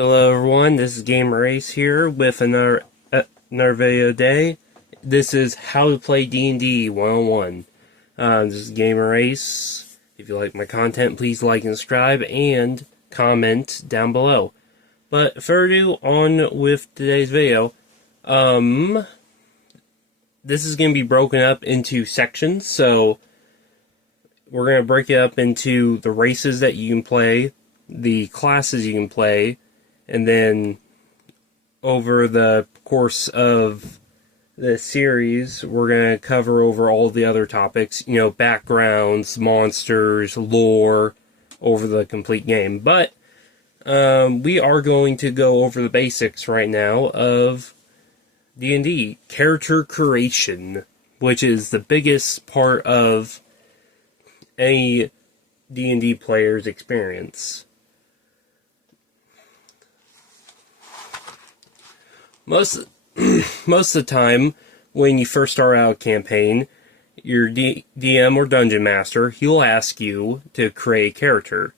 Hello everyone, this is Gamer Ace here with another video day. This is how to play D&D 101. This is Gamer Ace. If you like my content, please like and subscribe and comment down below. But further ado, on with today's video. This is going to be broken up into sections, so we're going to break it up into the races that you can play, the classes you can play, and then over the course of the series, we're going to cover over all the other topics, backgrounds, monsters, lore, over the complete game. But we are going to go over the basics right now of D&D, character creation, which is the biggest part of any D&D player's experience. Most of the time, when you first start out a campaign, your DM or Dungeon Master, he'll ask you to create a character.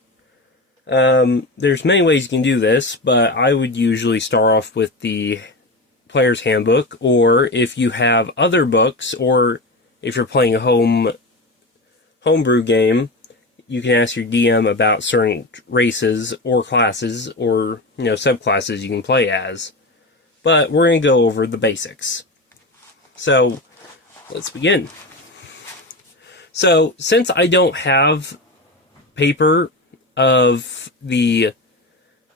There's many ways you can do this, but I would usually start off with the Player's Handbook, or if you have other books, or if you're playing a homebrew game, you can ask your DM about certain races or classes or subclasses you can play as. But we're going to go over the basics. So, let's begin. So, since I don't have paper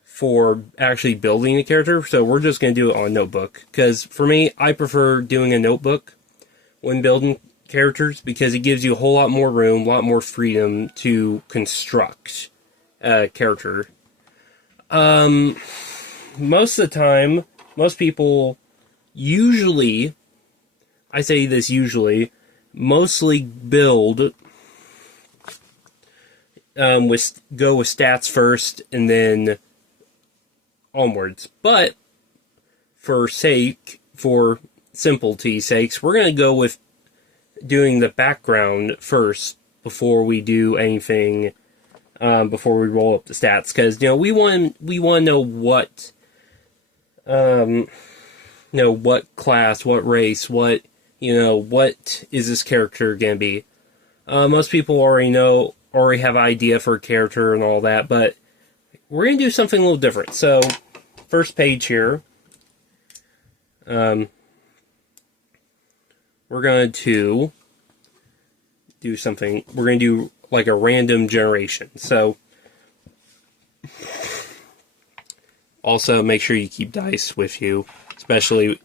for actually building the character, so we're just going to do it on a notebook. Because for me, I prefer doing a notebook when building characters, because it gives you a whole lot more room, a lot more freedom to construct a character. Most of the time, most people usually, I say this usually, mostly build, go with stats first and then onwards. But for simplicity's sakes, we're going to go with doing the background first before we do anything, before we roll up the stats. Because, we want to know what what class, what race, what is this character gonna be. Most people already have an idea for a character and all that, but we're gonna do something a little different. So, first page here, we're going to do something. We're gonna do like a random generation. So, also, make sure you keep dice with you, especially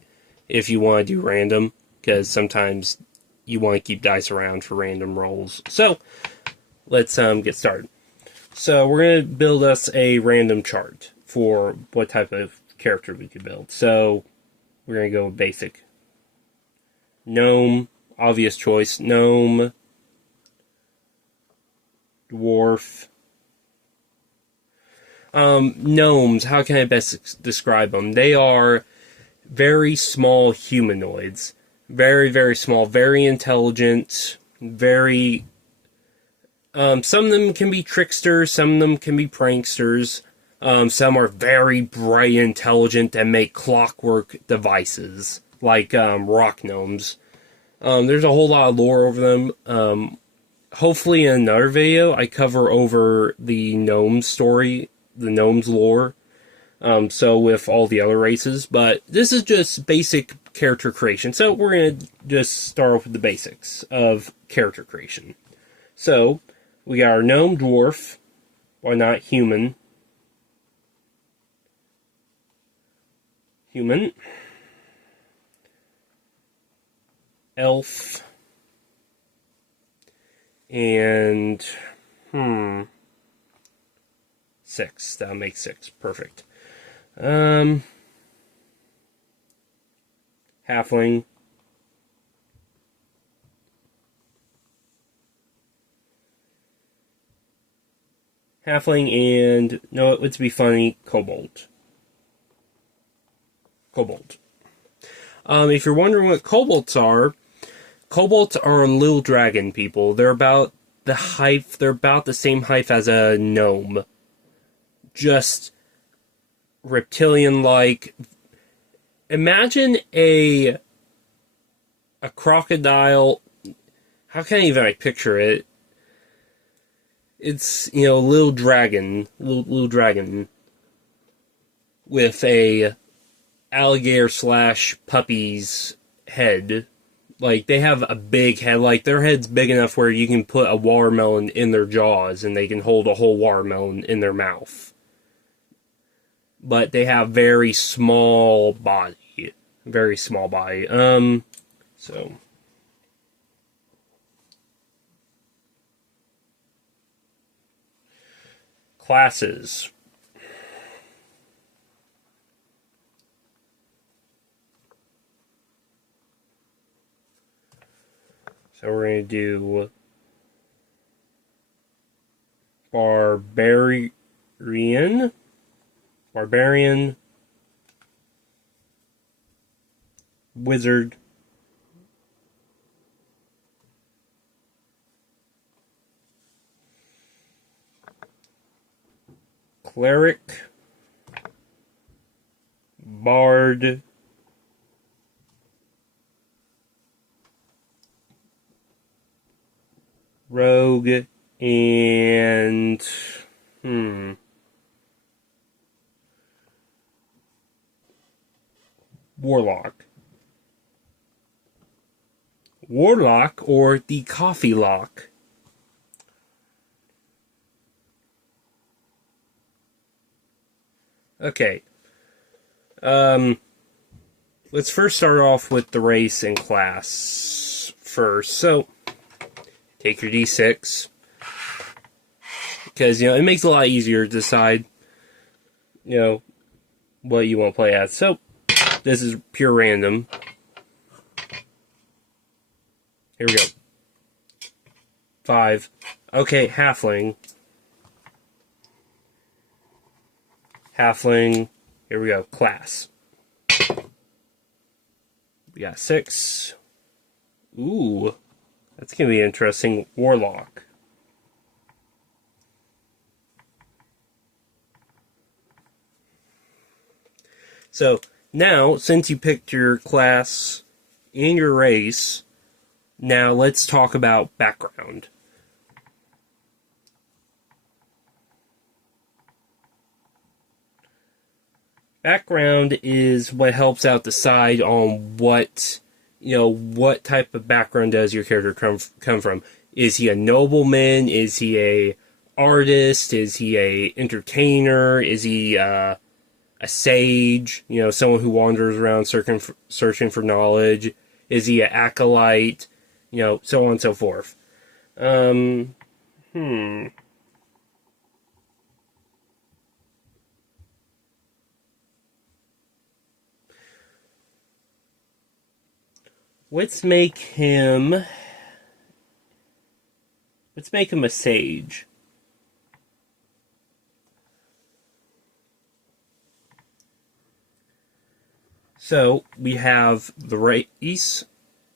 if you want to do random, because sometimes you want to keep dice around for random rolls. So, let's get started. So, we're going to build us a random chart for what type of character we could build. So, we're going to go with basic. Gnome, obvious choice. Gnome, dwarf. Gnomes, how can I best describe them? They are very small humanoids. Very, very small, very intelligent, very... some of them can be tricksters, some of them can be pranksters. Some are very bright and intelligent and make clockwork devices, like rock gnomes. There's a whole lot of lore over them. Hopefully in another video, I cover over the gnome story, the gnomes lore, so with all the other races, but this is just basic character creation, so we're going to just start off with the basics of character creation. So, we got our gnome, dwarf, why not human, elf, and, 6. That'll make 6. Perfect. Halfling. And, no, let's be funny, kobold. If you're wondering what kobolds are little dragon people. They're about the same height as a gnome. Just reptilian-like. Imagine a crocodile. How can I even like picture it? It's, you know, a little dragon with a alligator slash puppy's head. Like, they have a big head. Like, their head's big enough where you can put a watermelon in their jaws and they can hold a whole watermelon in their mouth. But they have very small body. Very small body. So. Classes. So we're going to do Barbarian, Wizard, Cleric, Bard, Rogue, and Warlock. Warlock, or the Coffee Lock. Okay. Let's first start off with the race and class first. So, take your D6. Because, you know, it makes it a lot easier to decide, you know, what you want to play as. So, this is pure random. Here we go. 5. Okay, Halfling. Halfling. Here we go. Class. We got 6. Ooh. That's going to be interesting. Warlock. So, now, since you picked your class and your race, now let's talk about background. Background is what helps out decide on what, you know, what type of background does your character come from. Is he a nobleman? Is he a artist? Is he a entertainer? Is he a sage? You know, someone who wanders around searching for knowledge? Is he an acolyte? You know, so on and so forth. Let's make him a sage. So, we have the race,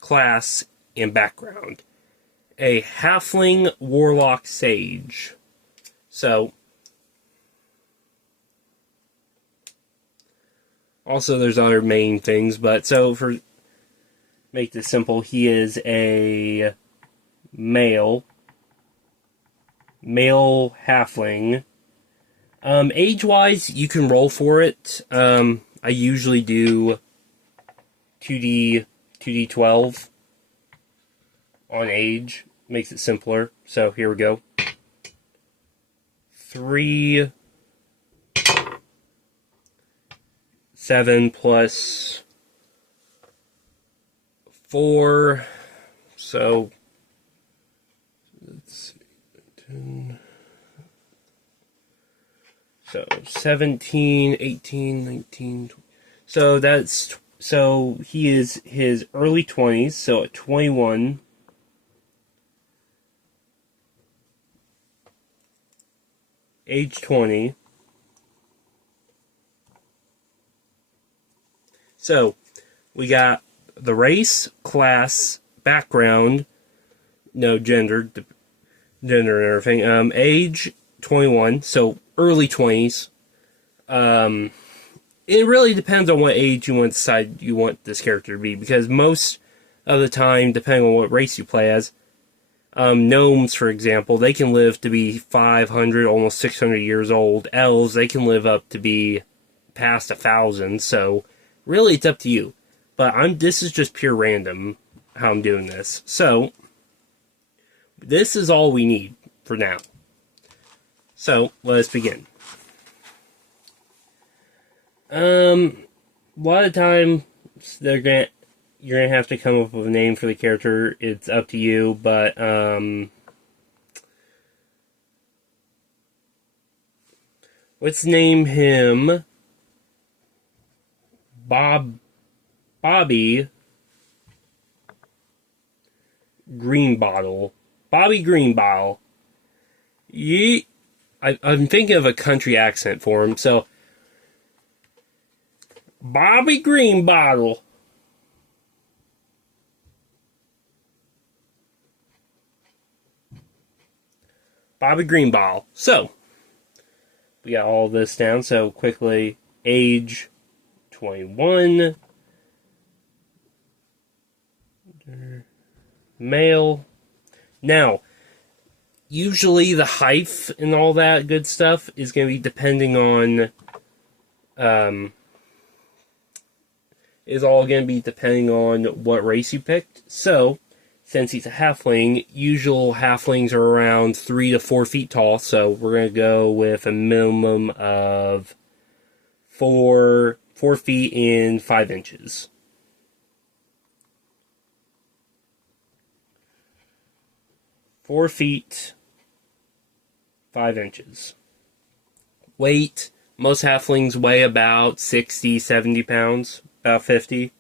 class, and background. A halfling warlock sage. So, also there's other main things, but so for make this simple, he is a male halfling. Age-wise, you can roll for it. I usually do 2d12 on age. Makes it simpler. So here we go. 3, 7 plus 4. So let's see, 10. So 17, 18, 19, 20. So he is his early 20s, so at 21. Age 20. So, we got the race, class, background, no gender and everything. Age 21, so early 20s. it really depends on what age you want to decide you want this character to be, because most of the time, depending on what race you play as, gnomes, for example, they can live to be 500, almost 600 years old. Elves, they can live up to be past 1,000. So, really, it's up to you. But this is just pure random how I'm doing this. So, this is all we need for now. So, let us begin. A lot of time you're gonna have to come up with a name for the character. It's up to you, but let's name him Bobby Greenbottle. Bobby Greenbottle. I'm thinking of a country accent for him, so Bobby Greenbottle. Bobby Greenbottle. So, we got all this down, so quickly, age 21, male. Now, usually the height and all that good stuff is going to be depending on, is all going to be depending on what race you picked. So, since he's a halfling, usual halflings are around 3 to 4 feet tall, so we're going to go with a minimum of 4 feet and 5 inches. Four feet, 5 inches. Weight, most halflings weigh about 60, 70 pounds, about 50.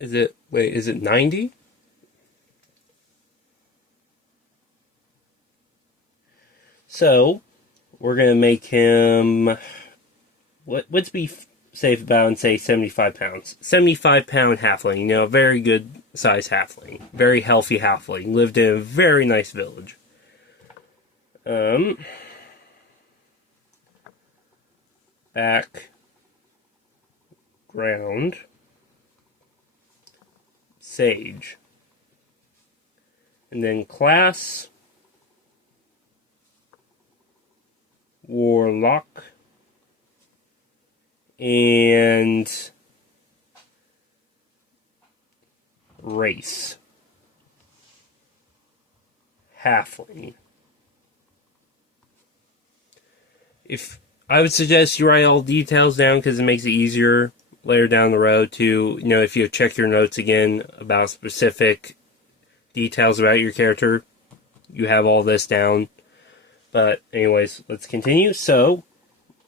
Is it 90? So, we're going to make him, let's be safe about and say 75 pounds. 75-pound halfling, a very good size halfling. Very healthy halfling. Lived in a very nice village. Background. Sage. And then class. Warlock. And race. Halfling. If I would suggest you write all details down because it makes it easier later down the road to, if you check your notes again about specific details about your character, you have all this down. But anyways, let's continue. So,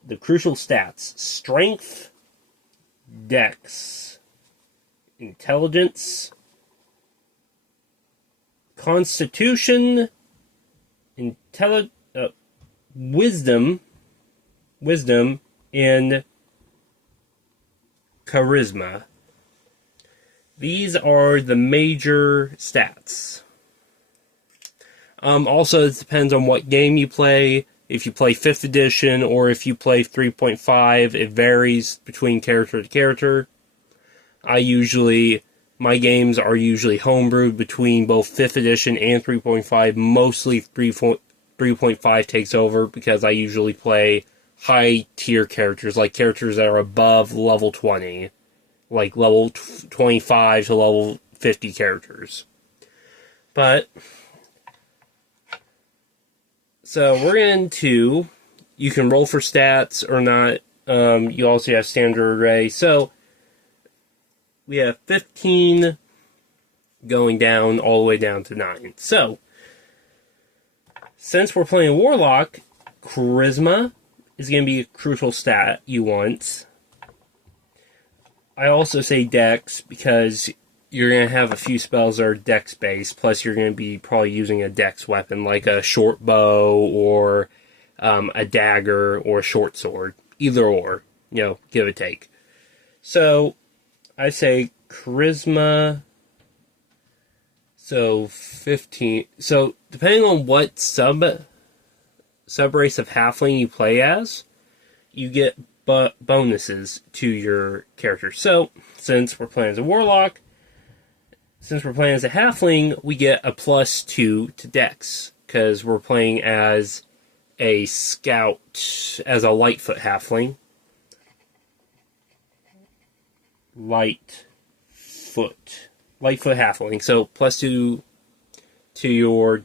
the crucial stats: strength, dex, intelligence, constitution, wisdom, and charisma. These are the major stats. Also, it depends on what game you play. If you play 5th edition or if you play 3.5, it varies between character to character. My games are usually homebrewed between both 5th edition and 3.5. Mostly 3.5 takes over because I usually play high tier characters, like characters that are above level 20. Like level 25 to level 50 characters. But so we're into, you can roll for stats or not. You also have standard array. So we have 15 going down all the way down to 9. So since we're playing Warlock, charisma is going to be a crucial stat you want. I also say dex because you're going to have a few spells that are dex-based, plus you're going to be probably using a dex weapon, like a short bow, or a dagger, or a short sword. Either or, give or take. So, I say charisma, so 15. So, depending on what sub-race of halfling you play as, you get bonuses to your character. So, since we're playing as a warlock, since we're playing as a halfling, we get a +2 to Dex, because we're playing as a scout, as a Lightfoot halfling. Lightfoot halfling. So, +2 to your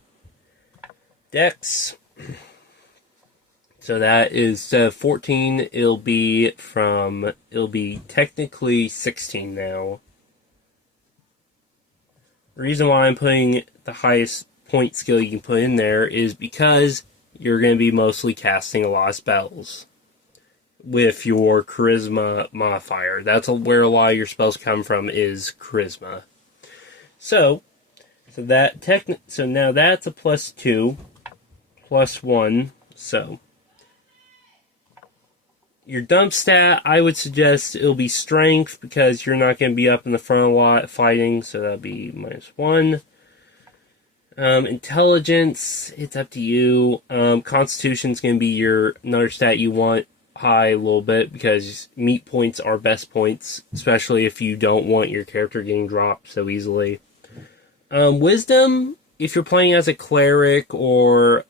Dex. So that is 14. It'll be technically 16 now. The reason why I'm putting the highest point skill you can put in there is because you're going to be mostly casting a lot of spells with your charisma modifier. That's where a lot of your spells come from, is charisma. So now that's a +2, +1. So your dump stat, I would suggest it'll be strength, because you're not going to be up in the front a lot fighting, so that'll be -1. Intelligence, it's up to you. Constitution's going to be another stat you want high a little bit, because meat points are best points, especially if you don't want your character getting dropped so easily. Wisdom, if you're playing as a cleric or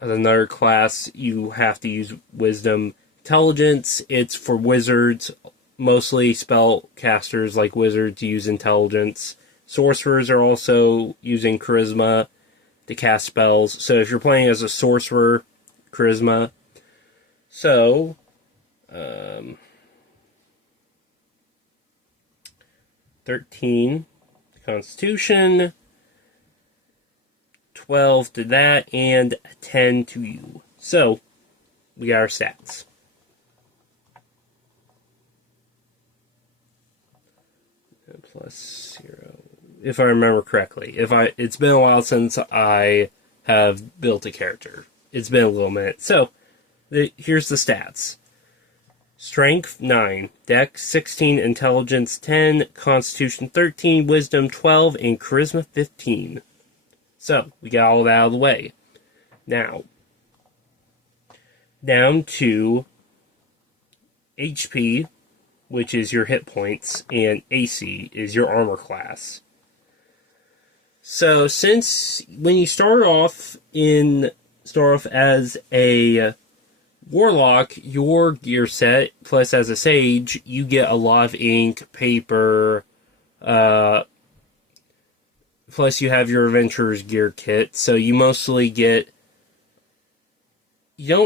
as another class, you have to use wisdom. Intelligence, it's for wizards. Mostly spellcasters like wizards use intelligence. Sorcerers are also using charisma to cast spells. So if you're playing as a sorcerer, charisma. So, 13 Constitution, 12 to that, and 10 to you. So, we got our stats. +0. If I remember correctly. It's been a while since I have built a character. It's been a little minute. So, here's the stats. Strength 9, Dex 16, Intelligence 10, Constitution 13, Wisdom 12, and Charisma 15. So, we got all that out of the way. Now, down to HP, which is your hit points, and AC is your armor class. So, since when you start off as a warlock, your gear set, plus as a sage, you get a lot of ink, paper, plus you have your adventurer's gear kit, so you don't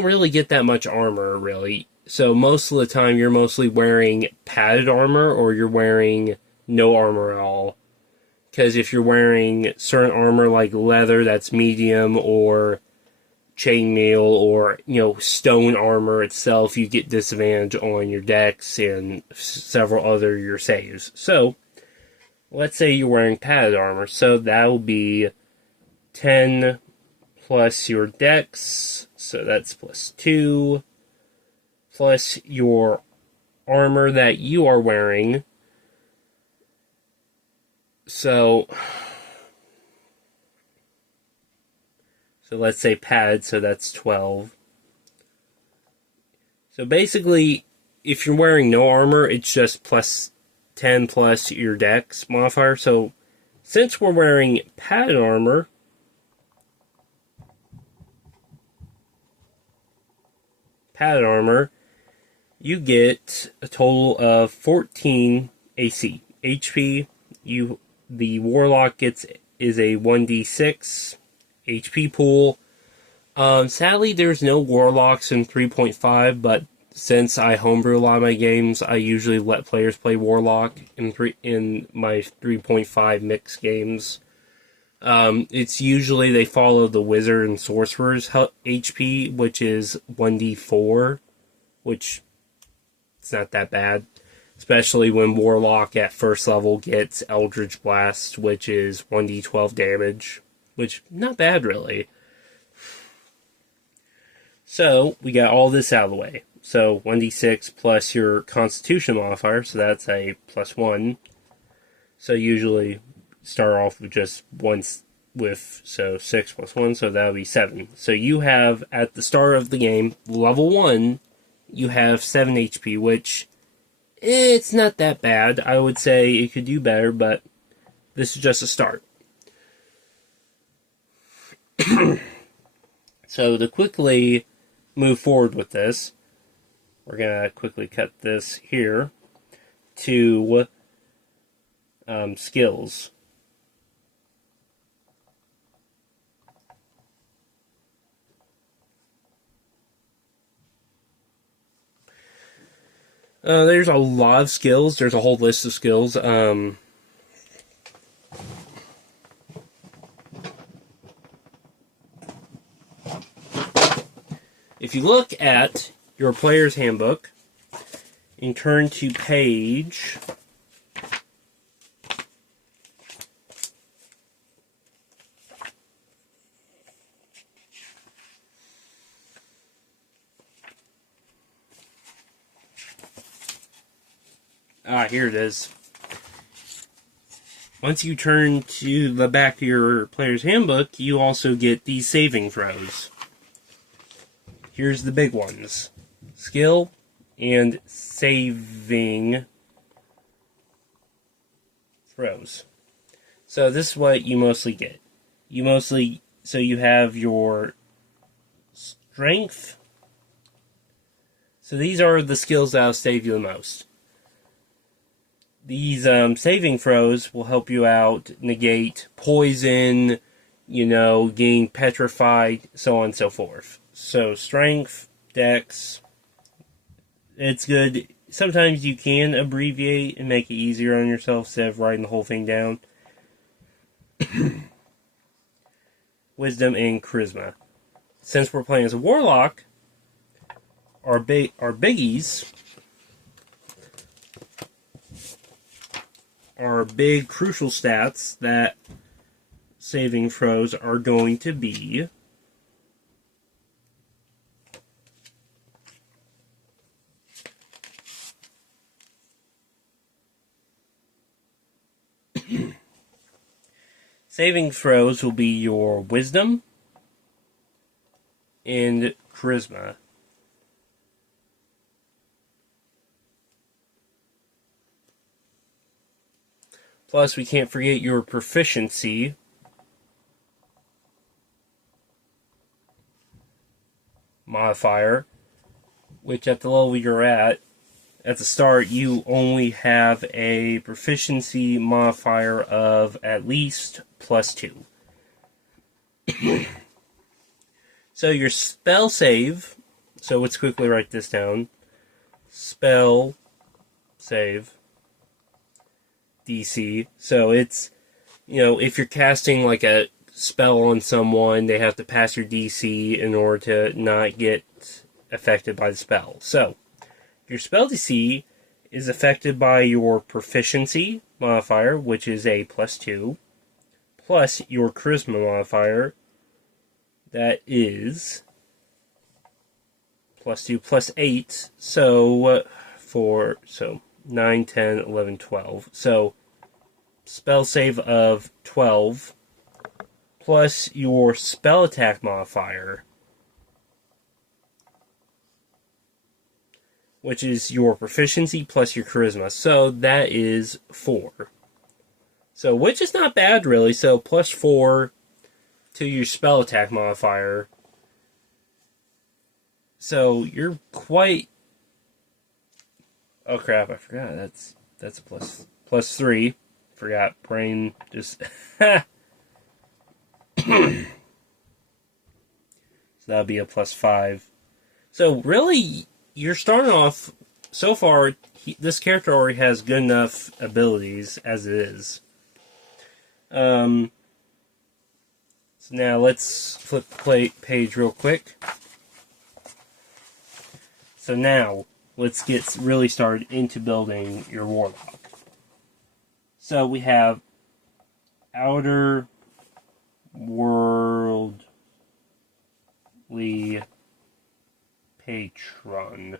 really get that much armor, really. So most of the time you're mostly wearing padded armor, or you're wearing no armor at all. Because if you're wearing certain armor like leather that's medium, or chainmail, or stone armor itself, you get disadvantage on your dex and several other your saves. So let's say you're wearing padded armor, so that will be 10 plus your dex, so that's +2, plus your armor that you are wearing. So let's say padded, so that's 12. So basically, if you're wearing no armor, it's just +10 plus your dex modifier. So since we're wearing padded armor, you get a total of 14 AC. HP, the warlock is a 1d6 HP pool. Sadly, there's no warlocks in 3.5, but since I homebrew a lot of my games, I usually let players play warlock in my 3.5 mix games. It's usually they follow the wizard and sorcerer's HP, which is 1d4, which it's not that bad. Especially when warlock at first level gets Eldritch Blast, which is 1d12 damage. Which, not bad, really. So, we got all this out of the way. So, 1d6 plus your Constitution modifier, so that's a +1. So, usually start off with just one so 6 plus 1, so that would be 7. So you have, at the start of the game, level 1, you have 7 HP, which, it's not that bad. I would say it could do better, but this is just a start. So to quickly move forward with this, we're going to quickly cut this here to skills. There's a lot of skills. There's a whole list of skills. If you look at your player's handbook and turn to page 'Ah, here it is. Once you turn to the back of your player's handbook, you also get these saving throws. Here's the big ones. Skill and saving throws. So this is what you mostly get. So you have your strength. So these are the skills that'll save you the most. These saving throws will help you out, negate poison, getting petrified, so on and so forth. So strength, dex, it's good. Sometimes you can abbreviate and make it easier on yourself instead of writing the whole thing down. Wisdom and charisma. Since we're playing as a warlock, our biggies, our big crucial stats that saving throws are going to be saving throws will be your wisdom and charisma. Plus, we can't forget your proficiency. Modifier, which at the level you're at the start, you only have a proficiency modifier of at least +2. So your spell save, so let's quickly write this down. Spell save DC. So it's, if you're casting like a spell on someone, they have to pass your DC in order to not get affected by the spell. So your spell DC is affected by your proficiency modifier, which is a +2, plus your charisma modifier, that is +2 +8, so 9, 10, 11, 12. So spell save of 12 plus your spell attack modifier, which is your proficiency plus your charisma. So that is 4. So, which is not bad, really. So, +4 to your spell attack modifier. So, you're quite... Oh, crap, I forgot. That's a +3. Forgot. Brain just... So, that would be a +5. So, really... You're starting off, so far, this character already has good enough abilities as it is. So now let's flip the page real quick. So now, let's get really started into building your warlock. So we have outer worldly patron.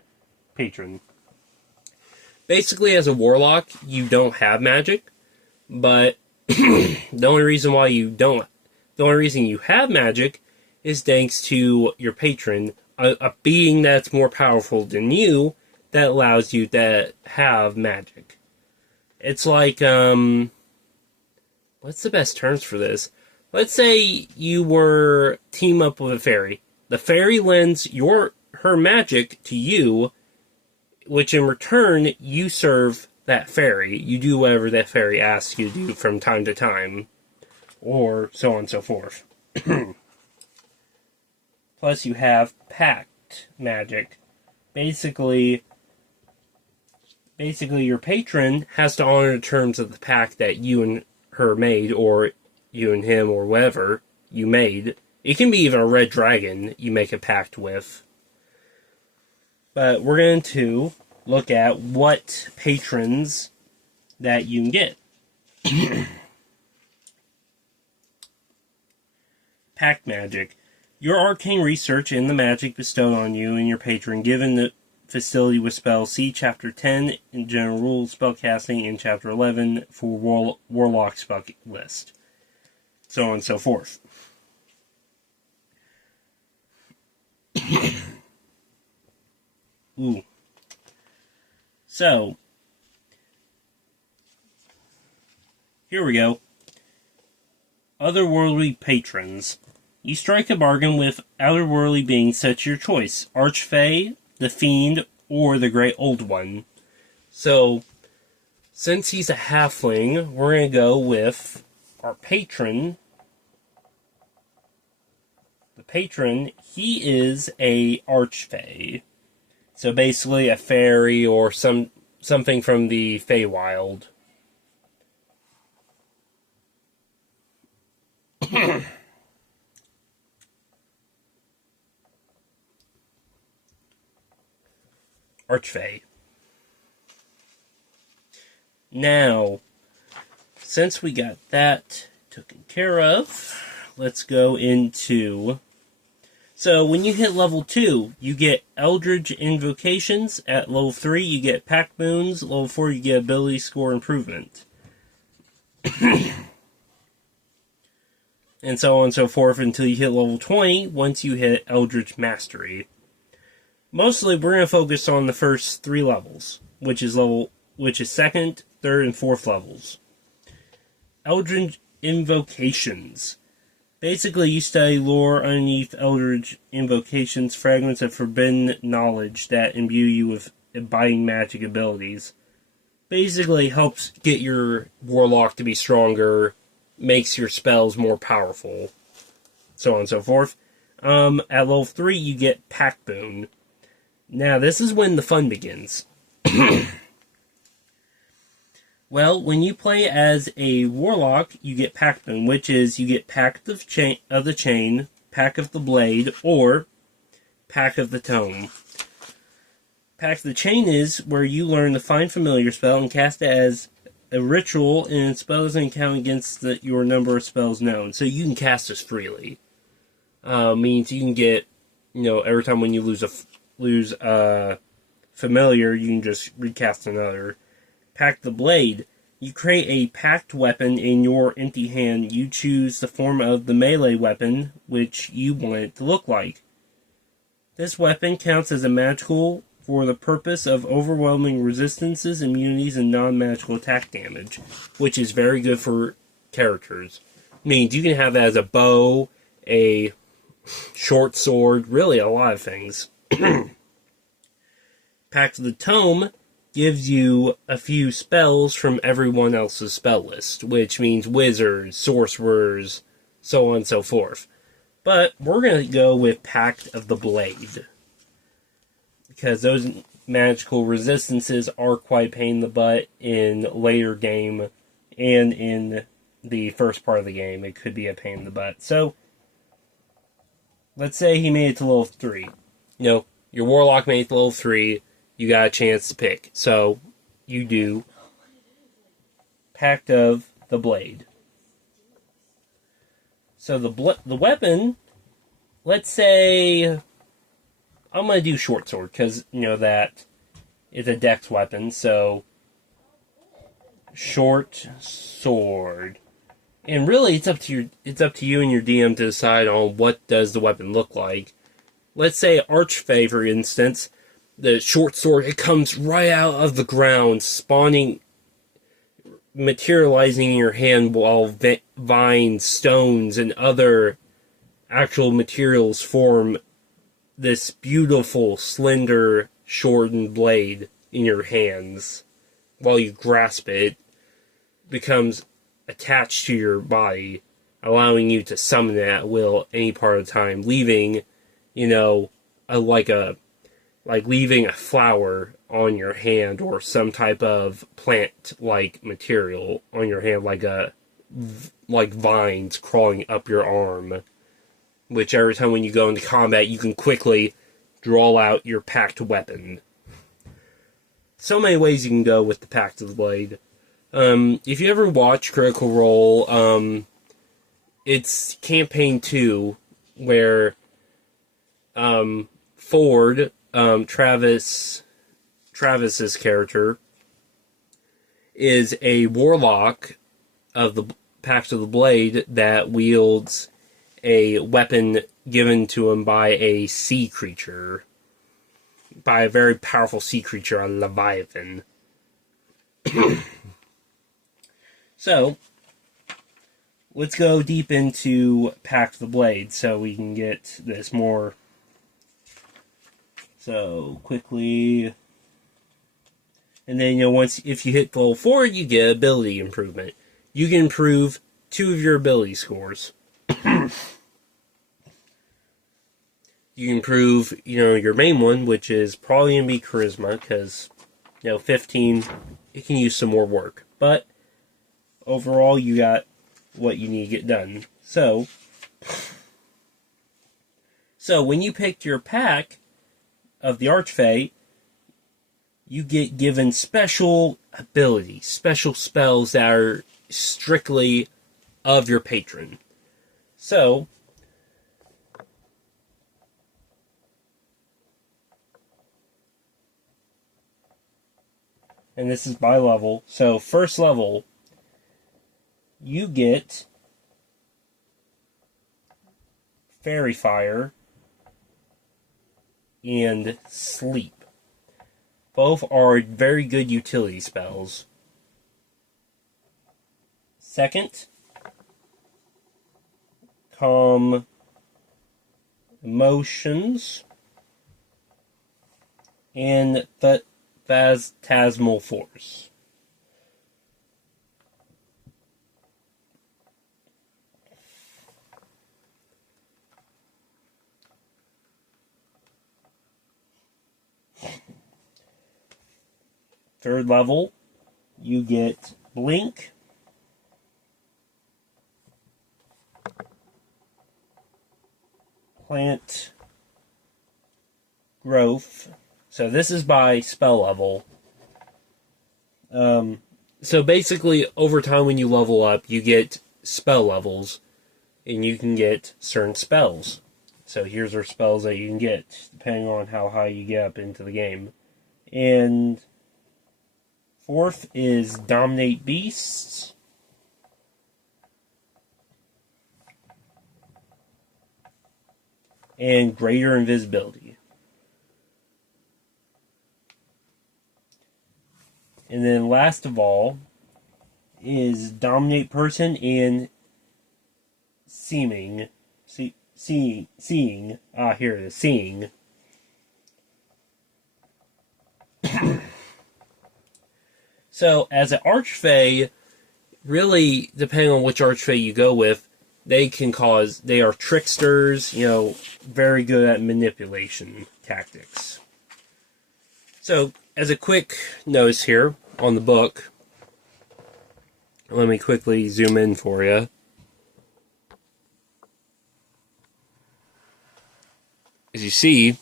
Basically, as a warlock, you don't have magic, but the only reason why you don't The only reason you have magic is thanks to your patron, a being that's more powerful than you that allows you to have magic. It's like, what's the best terms for this? Let's say you were team up with a fairy. The fairy lends her magic to you, which in return, you serve that fairy. You do whatever that fairy asks you to do from time to time. Or so on and so forth. Plus you have pact magic. Basically your patron has to honor the terms of the pact that you and her made, or you and him, or whatever you made. It can be even a red dragon you make a pact with. But we're going to look at what patrons that you can get. Pact magic. Your arcane research and the magic bestowed on you and your patron given the facility with spells. See Chapter 10 in General Rules Spellcasting and Chapter 11 for Warlock spell list. So on and so forth. Ooh. So, here we go. Otherworldly patrons. You strike a bargain with otherworldly beings such as your choice. Archfey, the Fiend, or the Great Old One. So, since he's a halfling, we're going to go with our patron. The patron, he is a Archfey. So basically a fairy or something from the Feywild. Archfey. Now, since we got that taken care of, let's go into... So, when you hit level 2, you get Eldritch Invocations. At level 3, you get Pact Boons. Level 4, you get Ability Score Improvement. And so on and so forth until you hit level 20, once you hit Eldritch Mastery. Mostly, we're going to focus on the first 3 levels, which is 2nd, 3rd, and 4th levels. Eldritch Invocations. Basically, you study lore underneath Eldritch Invocations, fragments of forbidden knowledge that imbue you with abiding magic abilities. Basically, helps get your warlock to be stronger, makes your spells more powerful, so on and so forth. At level 3, you get Pact Boon. Now, this is when the fun begins. Well, when you play as a warlock, you get Pact Boon, which is you get Pact of the Chain, Pact of the Blade, or Pact of the Tome. Pact of the Chain is where you learn the Find Familiar spell and cast it as a ritual, and the spell doesn't count against your number of spells known. So you can cast this freely. Means you can get, every time when you lose a familiar, you can just recast another. Pact the Blade. You create a packed weapon in your empty hand. You choose the form of the melee weapon which you want it to look like. This weapon counts as a magical for the purpose of overwhelming resistances, immunities, and non-magical attack damage, which is very good for characters. Means you can have that as a bow, a short sword, really a lot of things. Pact of the Tome gives you a few spells from everyone else's spell list, which means wizards, sorcerers, so on and so forth. But we're going to go with Pact of the Blade, because those magical resistances are quite a pain in the butt in later game, and in the first part of the game, it could be a pain in the butt. So, let's say he made it to level 3. Your warlock made it to level 3, you got a chance to pick. So, you do Pact of the Blade. So, the weapon, let's say, I'm going to do short sword, because, that is a dex weapon, so, short sword. And really, it's up to you and your DM to decide on what does the weapon look like. Let's say Archfey, for instance, the short sword, it comes right out of the ground, spawning, materializing in your hand while vines, stones, and other actual materials form this beautiful, slender, shortened blade in your hands. While you grasp it, it becomes attached to your body, allowing you to summon it at will any part of the time, leaving, like leaving a flower on your hand or some type of plant-like material on your hand, like vines crawling up your arm. Which every time when you go into combat, you can quickly draw out your packed weapon. So many ways you can go with the Pact of the Blade. If you ever watch Critical Role, it's Campaign 2, where Ford, Travis's character, is a warlock of the Pact of the Blade that wields a weapon given to him by a sea creature. By a very powerful sea creature, a Leviathan. So, let's go deep into Pact of the Blade so we can get this more. So, quickly. And then, if you hit level 4, you get ability improvement. You can improve 2 of your ability scores. You can improve, your main one, which is probably going to be Charisma, because, 15, it can use some more work. But, overall, you got what you need to get done. So when you picked your pack of the Archfey, you get given special abilities, special spells that are strictly of your patron. So, and this is by level. So, first level, you get Fairy Fire and Sleep. Both are very good utility spells. Second, Calm Emotions and Phantasmal Force. Third level, you get Blink, Plant Growth. So this is by spell level. So basically, over time when you level up, you get spell levels, and you can get certain spells. So here's our spells that you can get, depending on how high you get up into the game. And fourth is Dominate Beasts. And Greater Invisibility. And then last of all is Dominate Person and Seeing. Seeing. Ah, here it is. Seeing. So, as an Archfey, really, depending on which Archfey you go with, they are tricksters, very good at manipulation tactics. So, as a quick notice here on the book, let me quickly zoom in for you. As you see,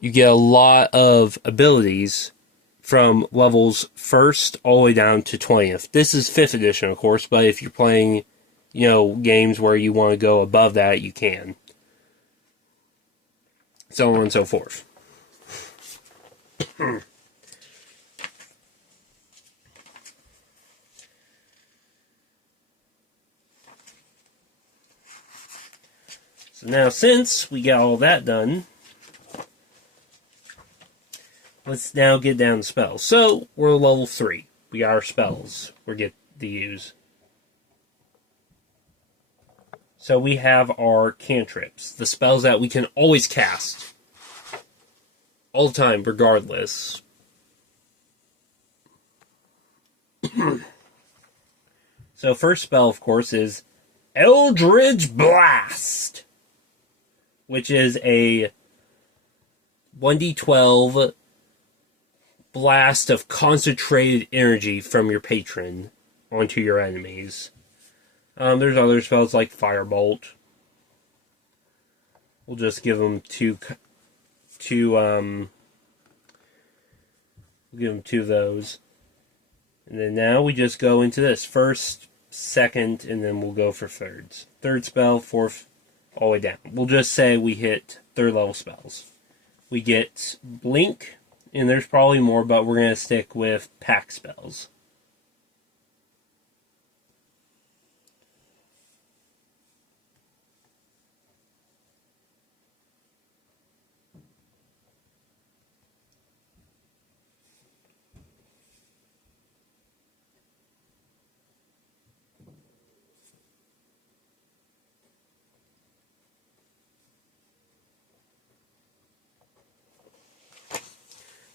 you get a lot of abilities from levels 1st all the way down to 20th. This is 5th edition, of course, but if you're playing, games where you want to go above that, you can. So on and so forth. So now, since we got all that done, let's now get down to spells. So, we're level 3. We got our spells we get to use. So we have our cantrips, the spells that we can always cast. All the time, regardless. So first spell, of course, is Eldritch Blast, which is a 1d12 blast of concentrated energy from your patron onto your enemies. There's other spells like Firebolt. We'll just give them two of those. And then now we just go into this. First, second, and then we'll go for thirds. Third spell, fourth, all the way down. We'll just say we hit third level spells. We get Blink, and there's probably more, but we're going to stick with pack spells.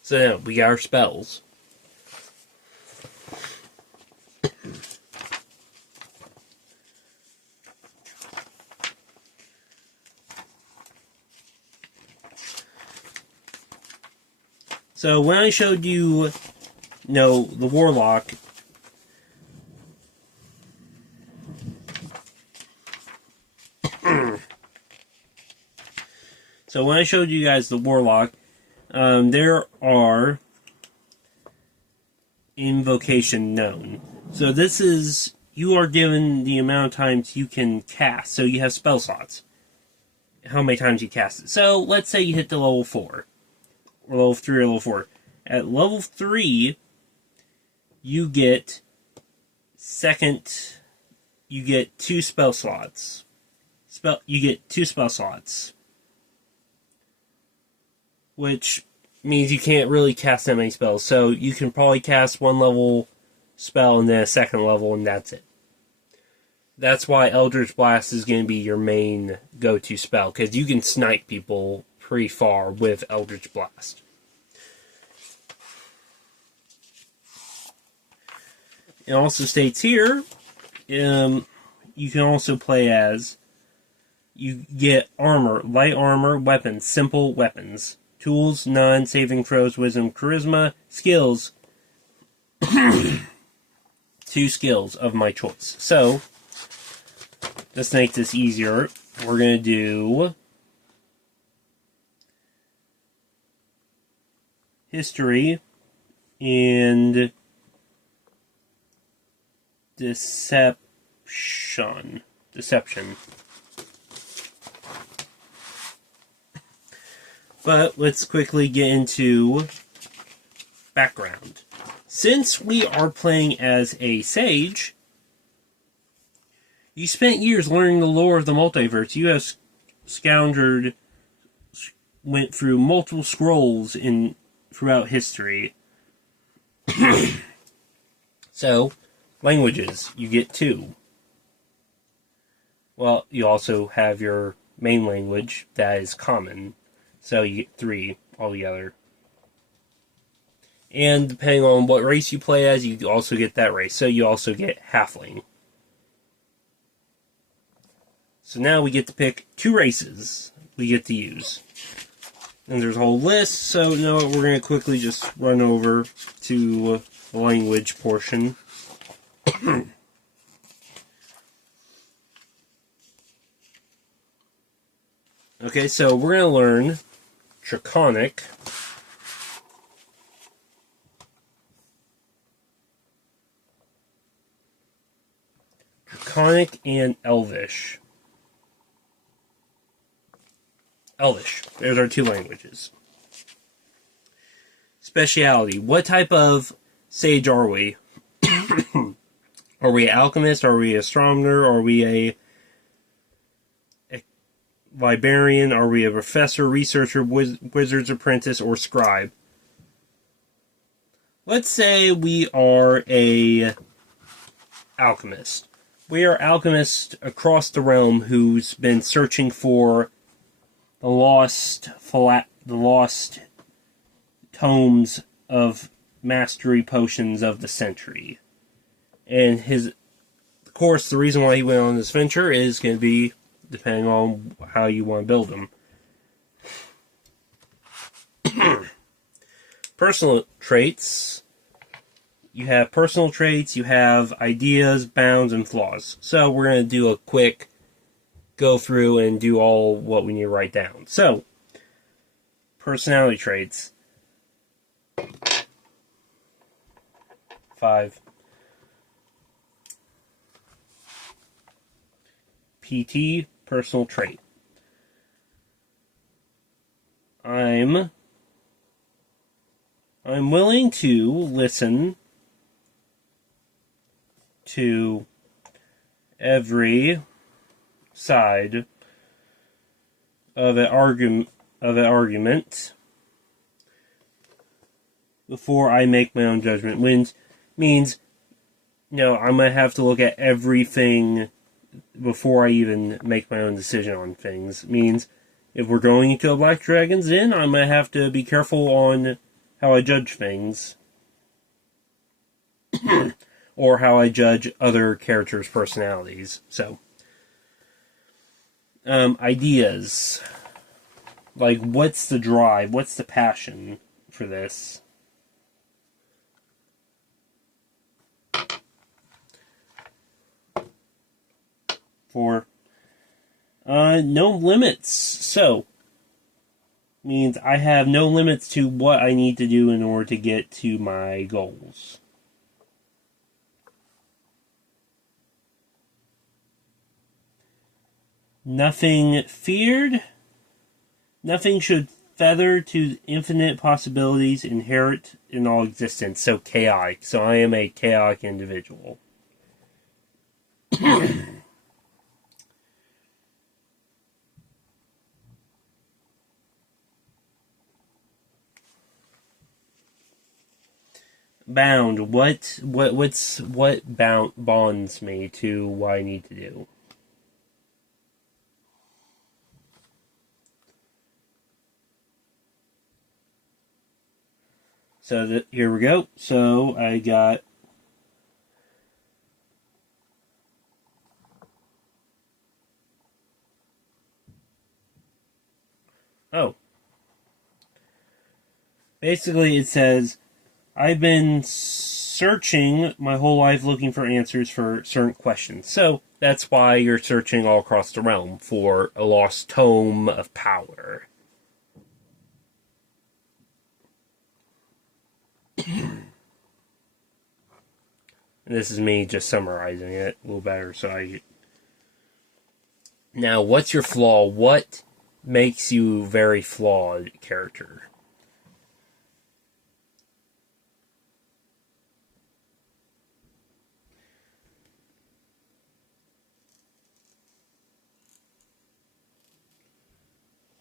So now, we got our spells. So when I showed you, the Warlock, so when I showed you guys the Warlock, there are invocation known. So this is, you are given the amount of times you can cast. So you have spell slots. How many times you cast it. So let's say you hit the level 4. Or level 3 or level 4. At level 3, you get you get 2 spell slots. You get 2 spell slots. Which means you can't really cast that many spells. So you can probably cast 1 level spell and then a 2nd level, and that's it. That's why Eldritch Blast is going to be your main go-to spell, because you can snipe people pretty far with Eldritch Blast. It also states here, you can also play as, you get armor, light armor, weapons, simple weapons. Tools, none, saving throws, wisdom, charisma, skills. 2 skills of my choice. So, just to make this easier, we're going to do history and deception. But let's quickly get into background. Since we are playing as a sage, you spent years learning the lore of the multiverse. You have went through multiple scrolls throughout history. So, languages, you get 2. Well, you also have your main language that is common. So you get 3 altogether. And depending on what race you play as, you also get that race. So you also get Halfling. So now we get to pick 2 races we get to use. And there's a whole list, so you know what, we're going to quickly just run over to the language portion. Okay, so we're going to learn Draconic, and Elvish. There's our 2 languages. Speciality. What type of sage are we? Are we an alchemist? Are we an astronomer? Are we a librarian? Are we a professor, researcher, wizard's apprentice, or scribe? Let's say we are a alchemist. We are alchemists across the realm who's been searching for the lost tomes of mastery potions of the century. And of course, the reason why he went on this venture is going to be depending on how you want to build them. Personal traits. You have personal traits, you have ideas, bounds, and flaws. So we're going to do a quick go through and do all what we need to write down. So, personality traits. 5. PT, personal trait. I'm willing to listen to every side of an argument before I make my own judgment. Means I'm gonna have to look at everything before I even make my own decision on things. Means if we're going into a Black Dragon's Inn, I'm gonna have to be careful on how I judge things. Or how I judge other characters' personalities. So, ideas. Like, what's the drive? What's the passion for this? For no limits. So, means I have no limits to what I need to do in order to get to my goals. Nothing feared. Nothing should feather to infinite possibilities inherent in all existence. So chaotic. So I am a chaotic individual. Bound. What bonds me to what I need to do? So here we go. So I got basically it says I've been searching my whole life looking for answers for certain questions. So that's why you're searching all across the realm for a lost tome of power. And this is me just summarizing it a little better. Now, what's your flaw? What makes you a very flawed character?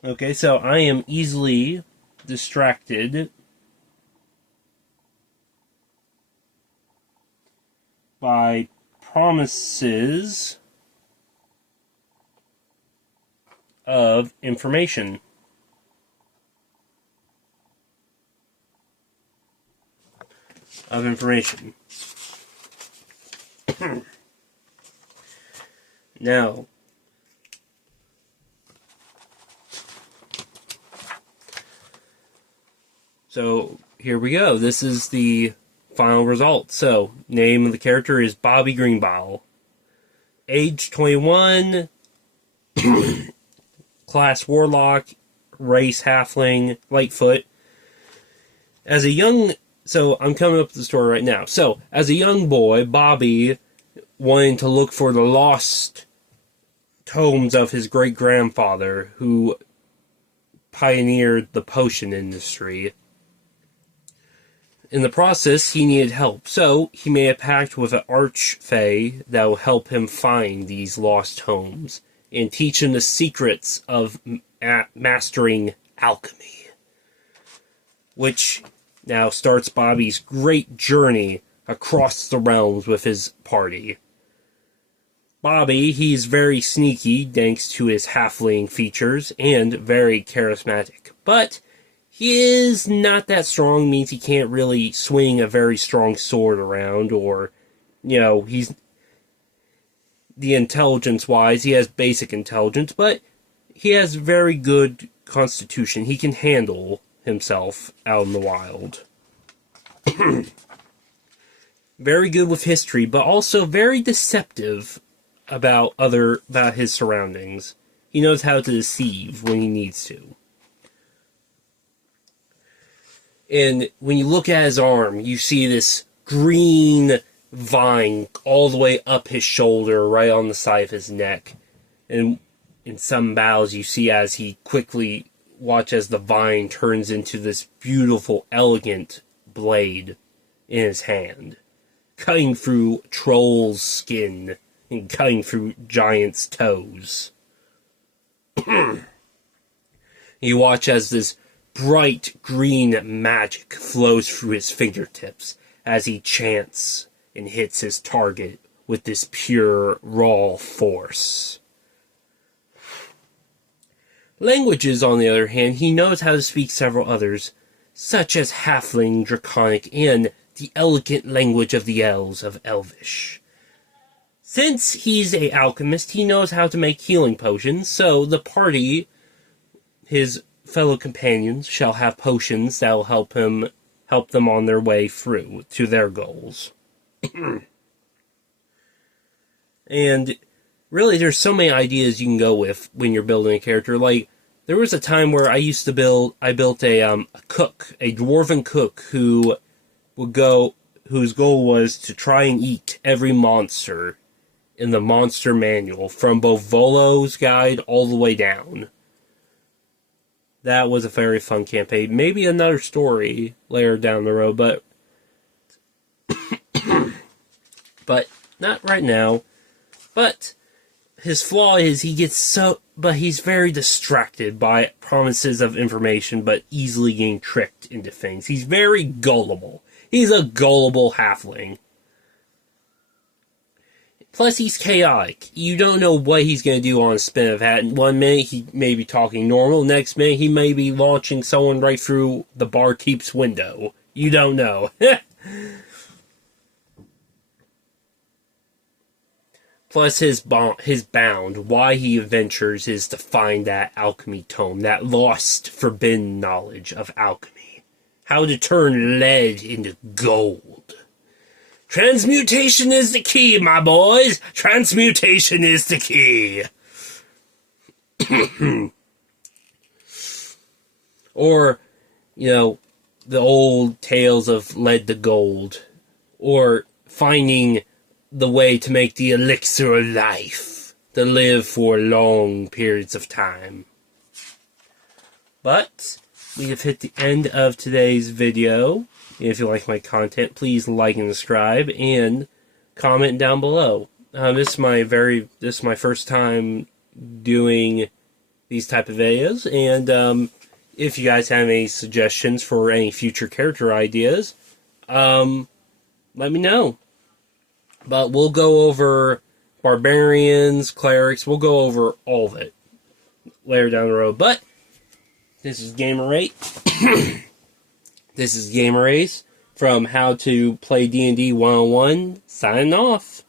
Okay, so I am easily distracted by promises of information. Now, so here we go. This is the final result. So, name of the character is Bobby Greenbottle. Age 21. Class Warlock. Race Halfling. Lightfoot. So I'm coming up with the story right now. So, as a young boy, Bobby wanted to look for the lost tomes of his great-grandfather who pioneered the potion industry. In the process, he needed help, so he made a pact with an archfey that will help him find these lost tomes. and teach him the secrets of mastering alchemy. Which now starts Bobby's great journey across the realms with his party. Bobby, he's very sneaky thanks to his halfling features and very charismatic. But he is not that strong, means he can't really swing a very strong sword around, or, he's the intelligence-wise, he has basic intelligence, but he has very good constitution. He can handle himself out in the wild. Very good with history, but also very deceptive about his surroundings. He knows how to deceive when he needs to. And when you look at his arm, you see this green vine all the way up his shoulder, right on the side of his neck. And in some battles, you see as he quickly watch as the vine turns into this beautiful, elegant blade in his hand, cutting through trolls' skin and cutting through giants' toes. You watch as this bright green magic flows through his fingertips as he chants and hits his target with this pure, raw force. Languages, on the other hand, he knows how to speak several others, such as Halfling, Draconic, and the elegant language of the elves of Elvish. Since he's an alchemist, he knows how to make healing potions, so the party, his fellow companions, shall have potions that will help them on their way through to their goals. And really, there's so many ideas you can go with when you're building a character. Like, there was a time where I built a cook, a dwarven cook whose goal was to try and eat every monster in the monster manual, from both Volo's guide all the way down. That was a very fun campaign. Maybe another story later down the road, but not right now. But his flaw is he's very distracted by promises of information, but easily getting tricked into things. He's very gullible. He's a gullible halfling. Plus, he's chaotic. You don't know what he's going to do on a spin of hat. One minute, he may be talking normal. Next minute, he may be launching someone right through the barkeep's window. You don't know. Plus, his bound, why he adventures, is to find that alchemy tome, that lost, forbidden knowledge of alchemy. How to turn lead into gold. Transmutation is the key, my boys! Transmutation is the key! Or, the old tales of lead to gold. Or finding the way to make the elixir of life, to live for long periods of time. But we have hit the end of today's video. If you like my content, please like and subscribe and comment down below. This is my first time doing these type of videos, and if you guys have any suggestions for any future character ideas, let me know. But we'll go over barbarians, clerics, we'll go over all of it later down the road. But this is Gamer8. This is Gamer Ace from How to Play D&D 101, signing off.